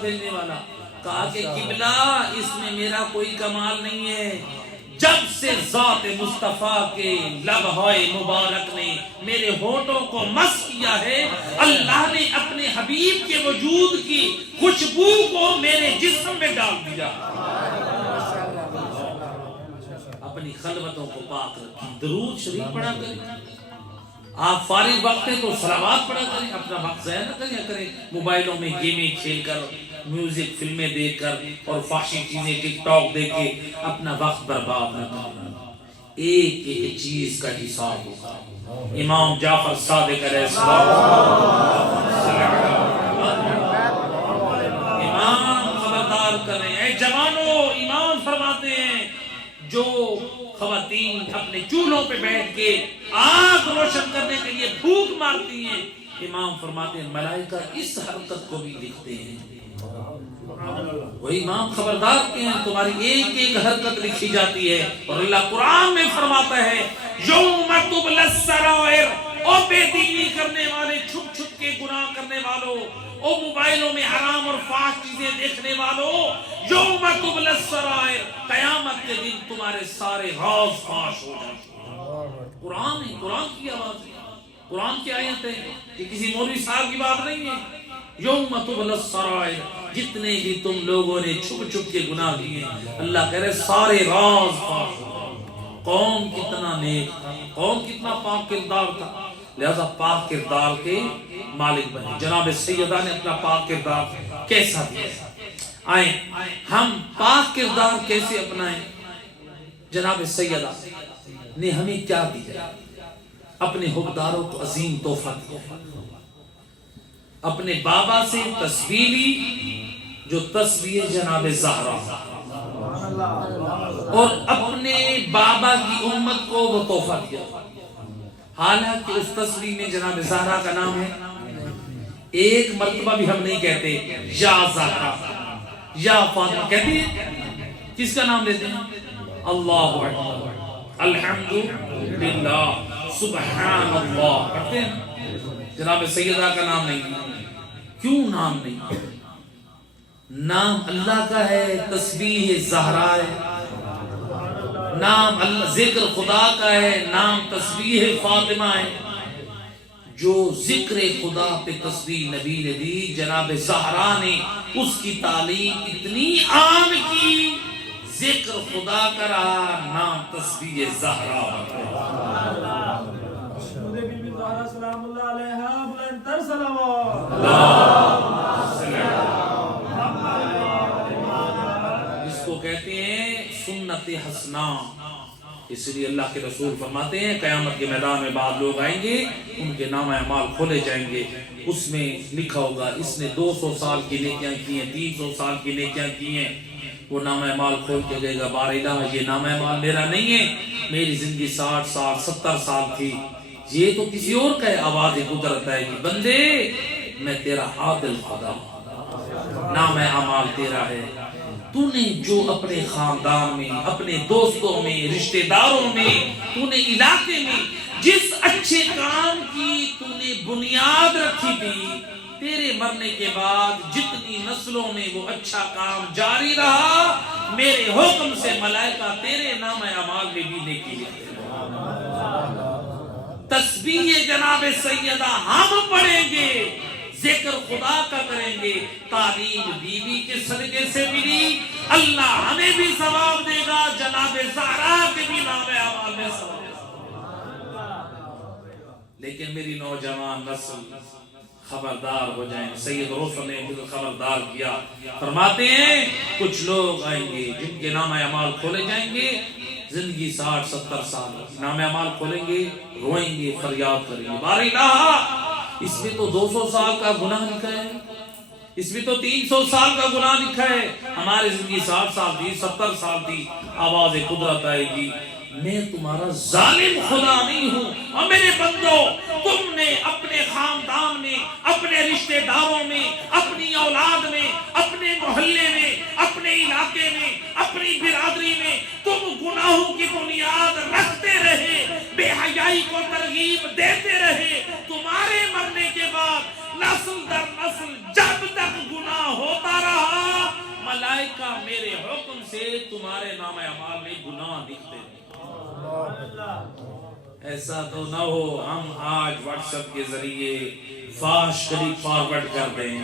بھیجنے والا کہا کہ قبلہ اس میں میرا کوئی کمال نہیں ہے، جب سے ذات مصطفیٰ کے لبہائے مبارک نے میرے ہونٹوں کو مس کیا ہے، اللہ نے اپنے حبیب کے وجود کی خوشبو کو میرے جسم میں ڈال دیا۔ اپنی خلوتوں کو پاک رکھیں، درود شریف پڑھا کریں، آپ فارغ وقت ہے تو صلوات پڑھا کریں، اپنا وقت ضائع نہ کریں موبائلوں میں گیمیں کھیل کر، میوزک فلمیں دیکھ کر اور فحشی چیزیں ٹک ٹاک دیکھ کے اپنا وقت برباد نہ کریں۔ ایک ایک چیز کا حساب ہوگا۔ امام جعفر صادق علیہ السلام، امام خبردار کریں، اے جوانوں، امام فرماتے ہیں جو خواتین اپنے چولہوں پہ بیٹھ کے آگ روشن کرنے کے لیے پھونک مارتی ہیں، امام فرماتے ہیں ملائکہ اس حرکت کو بھی لکھتے ہیں۔ وہ امام خبردار کے ہیں، تمہاری ایک ایک حرکت لکھی جاتی ہے۔ اور اللہ قرآن میں فرماتا ہے یوم تبلی السرائر، او بے دینی کرنے والے، چھپ چھپ کے گناہ کرنے والوں، او موبائلوں میں حرام اور فحش چیزیں دیکھنے والوں، یوم تبلی السرائر، قیامت کے دن تمہارے سارے راز فاش ہو جائیں گے۔ قرآن ہے، قرآن کی آواز ہے، قرآن کی آیت ہے، کہ کسی مولوی صاحب کی بات نہیں ہے۔ یوم تبلی السرائر، جتنے بھی تم لوگوں نے چھپ چھپ کے گناہ کیے، اللہ کہہ رہے سارے راز فاش ہو جائیں گے۔ قوم کتنا نیک تھا، قوم کتنا پاک کردار تھا، لہذا پاک کردار کے مالک بنے۔ جناب سیدہ نے اپنا پاک کردار کیسا دیا؟ آئیں ہم پاک کردار کیسے اپنائیں؟ جناب سیدہ نے ہمیں کیا دیا؟ اپنے حقداروں کو عظیم تحفہ دیا، اپنے بابا سے تسبیح لی جو تسبیح جناب زہرا، اور اپنے بابا کی امت کو وہ تحفہ دیا۔ حالانکہ اس تصویر میں جناب زہرا کا نام ہے، ایک مرتبہ بھی ہم نہیں کہتے یا زہرا یا فاطمہ، کہتے ہیں کس کا نام لیتے ہیں؟ اللہ اکبر، الحمدللہ، سبحان اللہ کہتے ہیں، جناب سیدہ کا نام نہیں۔ کیوں نام نہیں؟ نام اللہ کا ہے، تسبیح زہرا ہے، نام اللہ، ذکر خدا کا ہے، نام تسبیح فاطمہ ہے۔ جو ذکر خدا پہ تسبیح نبی نے دی، جناب زہرا نے اس کی تعلیم اتنی عام کی، ذکر خدا کا رہا، نام تسبیح زہرا سلام اللہ علیہ بلند تر صلوات۔ اس کو کہتے ہیں سنت حسنہ۔ اس لیے اللہ کے رسول فرماتے ہیں قیامت کے میدان میں بعض لوگ آئیں گے، ان کے نام اعمال کھولے جائیں گے، اس میں لکھا ہوگا اس نے 200 سال کی نیکیاں کی ہیں، 300 سال کی نیکیاں کی ہیں۔ وہ نام اعمال کھول کے کہے گا بار الہ یہ نام اعمال میرا نہیں ہے، میری زندگی 60 سال 70 سال تھی، یہ تو کسی اور کا ہے۔ آواز قدرت ہے کہ بندے میں تیرا عادل خدا ہوں، نام اعمال تیرا ہے، تو نے جو اپنے خاندان میں، اپنے دوستوں میں، رشتہ داروں میں، تو نے علاقے میں جس اچھے کام کی تو نے بنیاد رکھی تھی، تیرے مرنے کے بعد جتنی نسلوں میں وہ اچھا کام جاری رہا، میرے حکم سے ملائکہ تیرے نام اعمال میں بھی نیکی لکھتے ہیں۔ تسبیح جناب سیدہ ہم پڑھیں گے، ذکر خدا کا کریں گے، تعلیم بیوی کے صدقے سے ملی، اللہ ہمیں بھی ثواب دے گا، جناب زہرا کے بھی نام اعمال میں ثواب دے گا۔ لیکن میری نوجوان نسل خبردار ہو جائیں، سید رسول نے خبردار کیا، فرماتے ہیں کچھ لوگ آئیں گے جن کے نام اعمال کھولے جائیں گے، زندگی 60-70 سال، نام اعمال کھولیں گے، روئیں گے، فریاد کریں گے بار الہ اس میں تو 200 سال کا گناہ لکھا ہے، اس میں تو 300 سال کا گناہ لکھا ہے، ہماری زندگی 60 سال تھی، 70 سال تھی۔ آواز قدرت آئے گی میں تمہارا ظالم خدا نہیں ہوں، اور میرے بندو تم نے اپنے خاندان میں، اپنے رشتہ داروں میں، اپنی اولاد میں، اپنے محلے میں، اپنے علاقے میں، اپنی برادری میں تم گناہوں کی بنیاد رکھتے بھلائی کو ترغیب دیتے رہے، تمہارے مرنے کے بعد نسل در نسل جب تک گناہ ہوتا رہا، ملائکہ میرے حکم سے تمہارے نام اعمال میں گناہ لکھتے رہے۔ ایسا تو نہ ہو ہم آج واٹس ایپ کے ذریعے فاش کلک فارورڈ کر دیں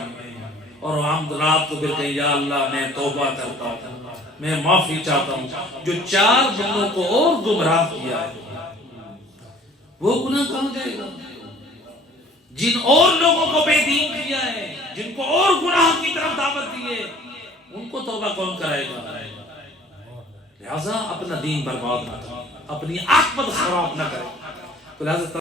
اور ہم رات کو پھر کہیں یا اللہ میں توبہ کرتا ہوں، میں معافی چاہتا ہوں۔ جو 4 بندوں کو اور گمراہ کیا ہے وہ گناہ کہاں جائے گا؟ جن اور لوگوں کو بے دین کیا ہے، جن کو اور گناہ کی طرف دعوت دی ہے، ان کو توبہ کون کرائے گا؟ لہذا اپنا دین برباد نہ کریں، اپنی عاقبت خراب نہ کریں۔ لہذا